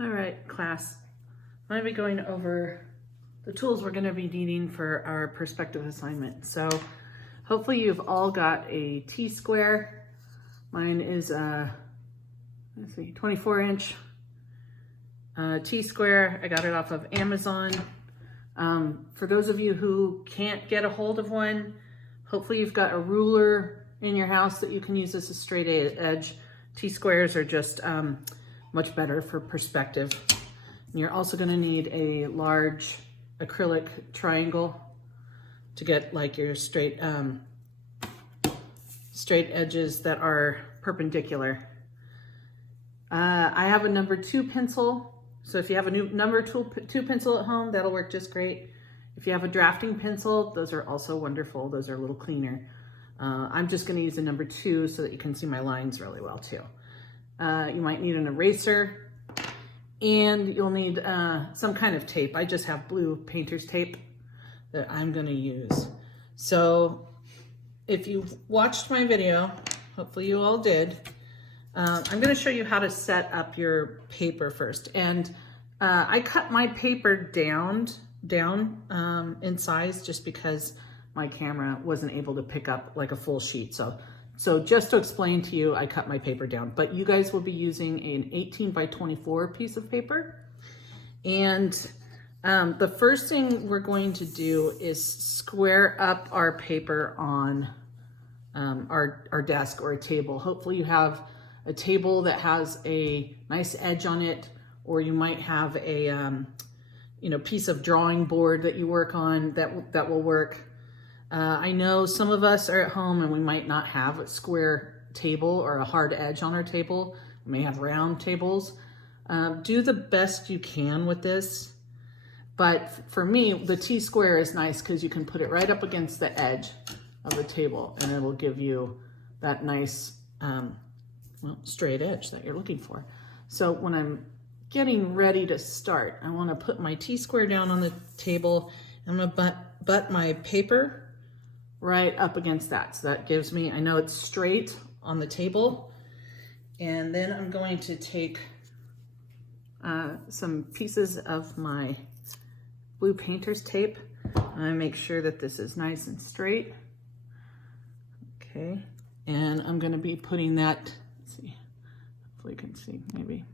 All right, class. I'm going to be going over the tools we're going to be needing for our perspective assignment. So hopefully you've all got a T-square. Mine is a, 24-inch T-square. I got it off of Amazon. For those of you who can't get a hold of one, hopefully you've got a ruler in your house that you can use as a straight edge. T-squares are just much better for perspective. And you're also going to need a large acrylic triangle to get like your straight edges that are perpendicular. I have a number 2 pencil, so if you have a new number 2 pencil at home, that'll work just great. If you have a drafting pencil, those are also wonderful. Those are a little cleaner. I'm just going to use a number 2 so that you can see my lines really well too. You might need an eraser, and you'll need some kind of tape. I just have blue painter's tape that I'm going to use. So if you watched my video, hopefully you all did, I'm going to show you how to set up your paper first. And I cut my paper down in size just because my camera wasn't able to pick up like a full sheet. So just to explain to you, I cut my paper down, but you guys will be using an 18 by 24 piece of paper. And the first thing we're going to do is square up our paper on our desk or a table. Hopefully you have a table that has a nice edge on it, or you might have a piece of drawing board that you work on that will work. I know some of us are at home and we might not have a square table or a hard edge on our table. We may have round tables. Do the best you can with this. But for me, the T-square is nice because you can put it right up against the edge of the table and it'll give you that nice straight edge that you're looking for. So when I'm getting ready to start, I want to put my T-square down on the table. I'm going to butt my paper right up against that. So that gives me, I know it's straight on the table. And then I'm going to take some pieces of my blue painter's tape. And I make sure that this is nice and straight. Okay. And I'm going to be putting that, let's see, hopefully you can see, maybe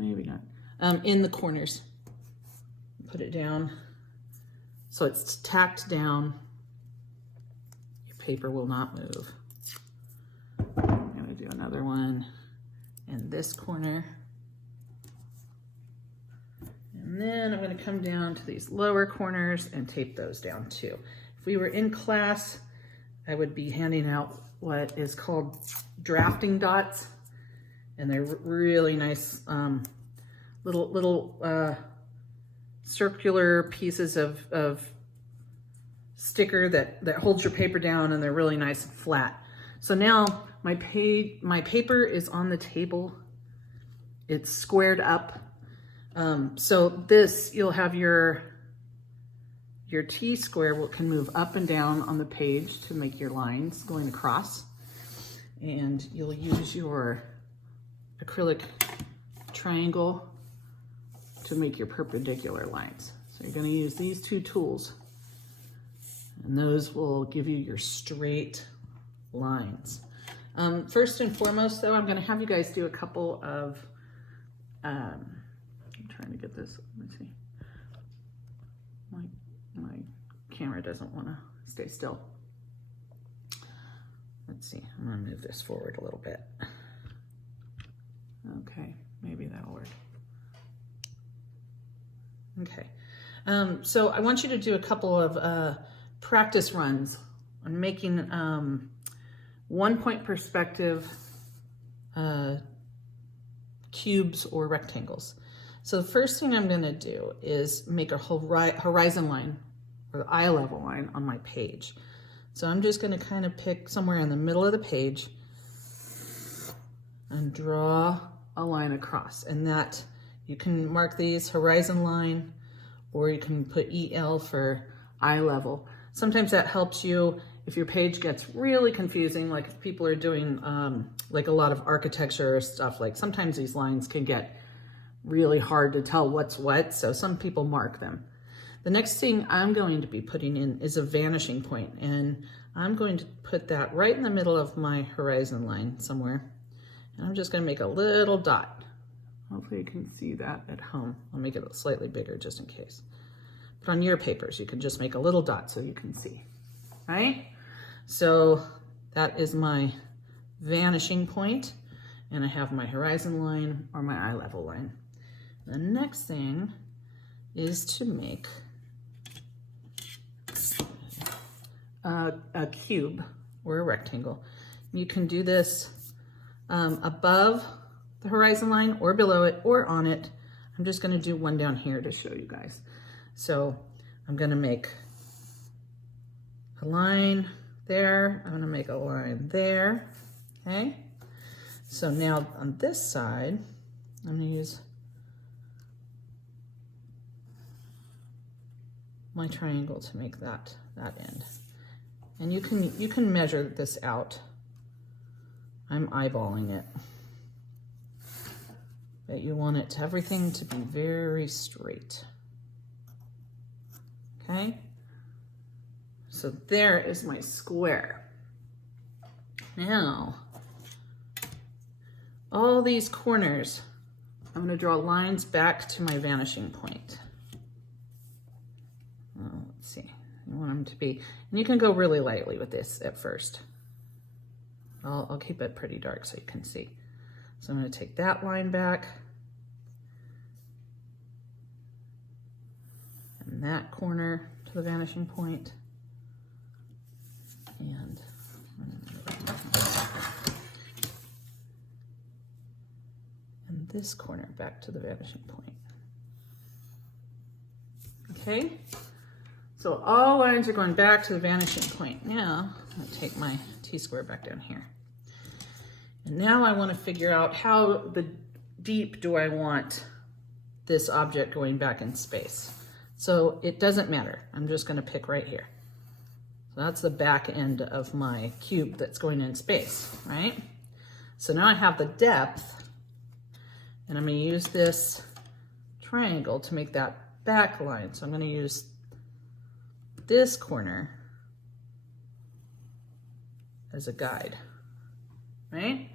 not, in the corners. Put it down so it's tacked down. Paper will not move. I'm going to do another one in this corner. And then I'm going to come down to these lower corners and tape those down too. If we were in class, I would be handing out what is called drafting dots. And they're really nice little circular pieces of sticker that holds your paper down, and they're really nice and flat. So now my paper is on the table. It's squared up. So this, you'll have your T-square can move up and down on the page to make your lines going across. And you'll use your acrylic triangle to make your perpendicular lines. So you're going to use these 2 tools. And those will give you your straight lines. First and foremost, though, I'm going to have you guys do a couple of, I'm trying to get this, let me see. My camera doesn't want to stay still. Let's see, I'm going to move this forward a little bit. Okay, maybe that'll work. Okay, so I want you to do a couple of practice runs on making 1-point perspective cubes or rectangles. So the first thing I'm going to do is make a horizon line or the eye level line on my page. So I'm just going to kind of pick somewhere in the middle of the page and draw a line across, and that you can mark these horizon line, or you can put EL for eye level. Sometimes that helps you if your page gets really confusing, like if people are doing like a lot of architecture or stuff, like sometimes these lines can get really hard to tell what's what, so some people mark them. The next thing I'm going to be putting in is a vanishing point, and I'm going to put that right in the middle of my horizon line somewhere. And I'm just going to make a little dot. Hopefully you can see that at home. I'll make it slightly bigger just in case. But on your papers, you can just make a little dot so you can see, right? So that is my vanishing point, and I have my horizon line or my eye level line. The next thing is to make a cube or a rectangle. You can do this above the horizon line or below it or on it. I'm just going to do one down here to show you guys. So I'm going to make a line there. I'm going to make a line there. Okay. So now on this side, I'm going to use my triangle to make that end. And you can measure this out. I'm eyeballing it. But you want it everything to be very straight. Okay? So there is my square. Now, all these corners, I'm going to draw lines back to my vanishing point. Let's see. I want them to be, and you can go really lightly with this at first. I'll keep it pretty dark so you can see. So I'm going to take that line back and that corner to the vanishing point, and this corner back to the vanishing point. Okay, so all lines are going back to the vanishing point. Now I'm going to take my T-square back down here. And now I want to figure out how deep do I want this object going back in space. So it doesn't matter. I'm just going to pick right here. So that's the back end of my cube that's going in space, right? So now I have the depth, and I'm going to use this triangle to make that back line. So I'm going to use this corner as a guide, right?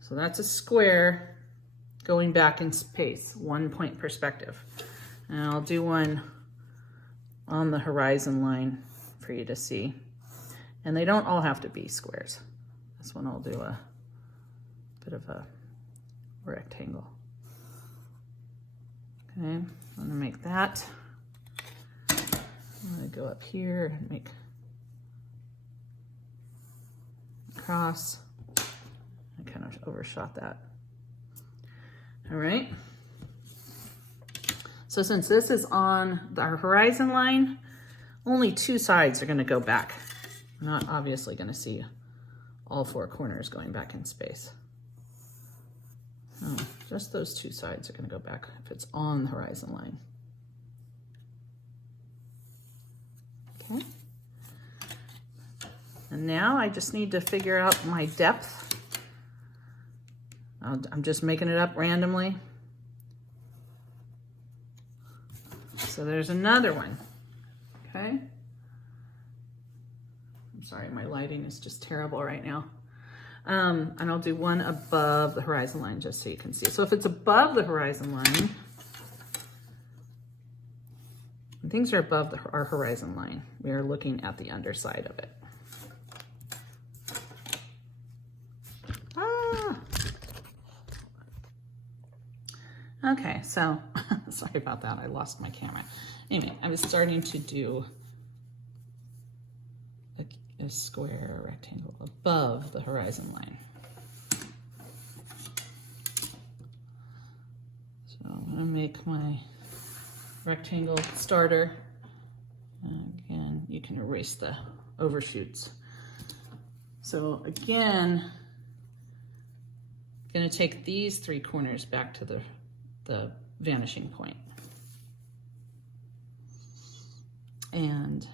So that's a square going back in space, 1 point perspective. And I'll do one on the horizon line for you to see. And they don't all have to be squares. This one I'll do a bit of a rectangle. Okay, I'm gonna make that. I'm gonna go up here and make cross. I kind of overshot that. All right. So since this is on our horizon line, only two sides are going to go back. I'm not obviously going to see all four corners going back in space. Oh, just those two sides are going to go back if it's on the horizon line. Okay. And now I just need to figure out my depth. I'm just making it up randomly. So there's another one, okay? I'm sorry, my lighting is just terrible right now. And I'll do one above the horizon line just so you can see. So if it's above the horizon line, when things are above our horizon line, we are looking at the underside of it. Okay, so sorry about that. I lost my camera. Anyway, I was starting to do a square rectangle above the horizon line. So I'm going to make my rectangle starter. Again, you can erase the overshoots. So again, I'm going to take these three corners back to the vanishing point. And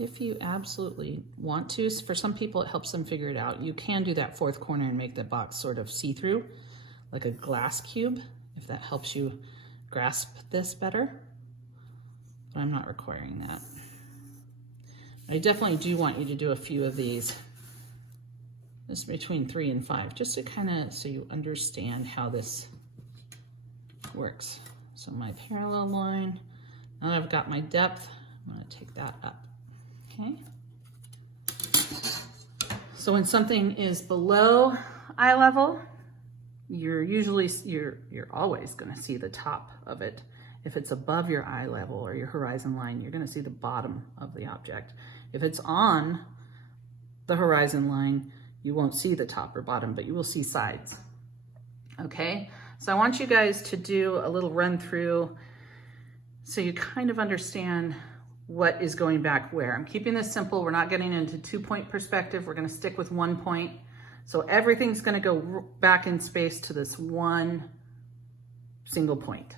if you absolutely want to, for some people it helps them figure it out, you can do that fourth corner and make the box sort of see-through, like a glass cube, if that helps you grasp this better. But I'm not requiring that. I definitely do want you to do a few of these, just between 3 and 5, just to kind of, so you understand how this works. So my parallel line, now that I've got my depth, I'm gonna take that up, okay? So when something is below eye level, you're always gonna see the top of it. If it's above your eye level or your horizon line, you're gonna see the bottom of the object. If it's on the horizon line, you won't see the top or bottom, but you will see sides, okay? So I want you guys to do a little run through so you kind of understand what is going back where. I'm keeping this simple. We're not getting into 2-point perspective. We're gonna stick with 1 point. So everything's gonna go back in space to this one single point.